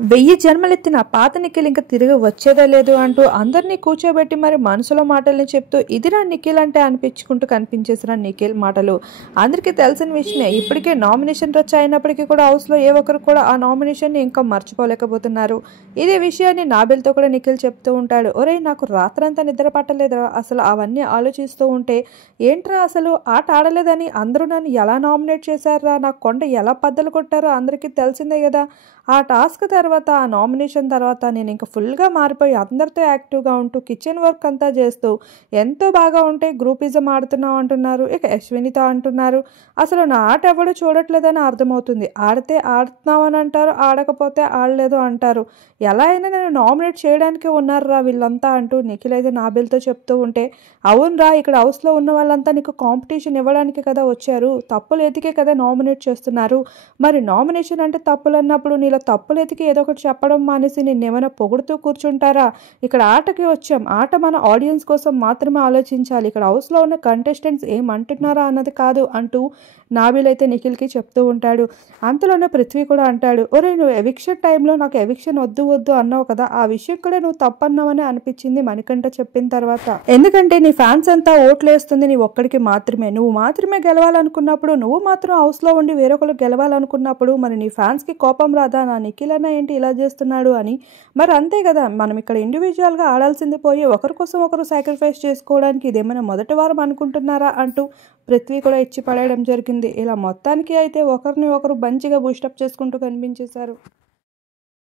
వెయ్యి జన్మలెత్తిన పాత నిఖిల్ ఇంకా తిరిగి వచ్చేదే లేదు అంటూ అందరినీ కూర్చోబెట్టి మరి మనసులో మాటల్ని చెప్తూ ఇదిరా నిఖిల్ అంటే అనిపించుకుంటూ కనిపించేసిన నిఖిల్ మాటలు అందరికీ తెలిసిన విషయమే. ఇప్పటికే నామినేషన్ రచ్చ అయినప్పటికీ కూడా హౌస్లో ఏ ఒక్కరు కూడా ఆ నామినేషన్ని ఇంకా మర్చిపోలేకపోతున్నారు. ఇదే విషయాన్ని నాబెల్తో కూడా నిఖిల్ చెప్తూ ఉంటాడు. ఒరే నాకు రాత్రంతా నిద్ర పట్టలేదురా, అసలు అవన్నీ ఆలోచిస్తూ ఉంటే ఏంట్రా అసలు ఆట ఆడలేదని అందరూ నన్ను ఎలా నామినేట్ చేశారా, నా కొండ ఎలా బద్దలు కొట్టారో అందరికీ తెలిసిందే కదా. ఆ టాస్క్ తర్వాత ఆ నామినేషన్ తర్వాత నేను ఇంకా ఫుల్గా మారిపోయి అందరితో యాక్టివ్గా ఉంటూ కిచెన్ వర్క్ అంతా చేస్తూ ఎంతో బాగా ఉంటే గ్రూపిజం ఆడుతున్నావు అంటున్నారు. ఇక అశ్వినితో అంటున్నారు అసలు నా ఆట ఎవడో చూడట్లేదని అర్థమవుతుంది. ఆడితే ఆడుతున్నామని అంటారు, ఆడకపోతే ఆడలేదు అంటారు. ఎలా అయినా నేను నామినేట్ చేయడానికి ఉన్నారురా వీళ్ళంతా అంటూ నిఖిల్ అయితే నాబిల్తో చెప్తూ ఉంటే అవునరా ఇక్కడ హౌస్లో ఉన్న వాళ్ళంతా నీకు కాంపిటీషన్ ఇవ్వడానికి కదా వచ్చారు, తప్పులు ఎతికే కదా నామినేట్ చేస్తున్నారు. మరి నామినేషన్ అంటే తప్పులు అన్నప్పుడు నీలో తప్పులు ఎతికి ఏదో ఒకటి చెప్పడం మానేసి నిన్నేమైనా పొగుడుతూ కూర్చుంటారా? ఇక్కడ ఆటకి వచ్చాం, ఆట మన ఆడియన్స్ కోసం మాత్రమే ఆలోచించాలి, ఇక్కడ హౌస్లో ఉన్న కంటెస్టెంట్స్ ఏమంటున్నారా అన్నది కాదు అంటూ నాబిల్ అయితే నిఖిల్కి చెప్తూ ఉంటాడు. అంతలోనే పృథ్వీ కూడా అంటాడు, ఒరే నువ్వు ఎవిక్షన్ టైంలో నాకు ఎవిక్షన్ వద్దు వద్దు అన్నావు కదా, ఆ విషయం కూడా నువ్వు తప్పన్నావని అనిపించింది మణికంఠ చెప్పిన తర్వాత. ఎందుకంటే నీ ఫ్యాన్స్ అంతా ఓట్లేస్తుంది నీ ఒక్కడికి మాత్రమే, నువ్వు మాత్రమే గెలవాలనుకున్నప్పుడు, నువ్వు మాత్రం హౌస్లో ఉండి వేరొకరు గెలవాలనుకున్నప్పుడు మరి నీ ఫ్యాన్స్కి కోపం రాదా, నా నిఖిల్ అన్న ఏంటి ఇలా చేస్తున్నాడు అని. మరి అంతే కదా, మనం ఇక్కడ ఇండివిజువల్గా ఆడాల్సింది పోయి ఒకరి కోసం ఒకరు సాక్రిఫైస్ చేసుకోవడానికి ఇదేమైనా మొదటి వారం అనుకుంటున్నారా అంటూ పృథ్వీ కూడా ఇచ్చి పడేయడం జరిగింది. ఇలా మొత్తానికి అయితే ఒకరిని ఒకరు మంచిగా బూస్టప్ చేసుకుంటూ కనిపించేశారు.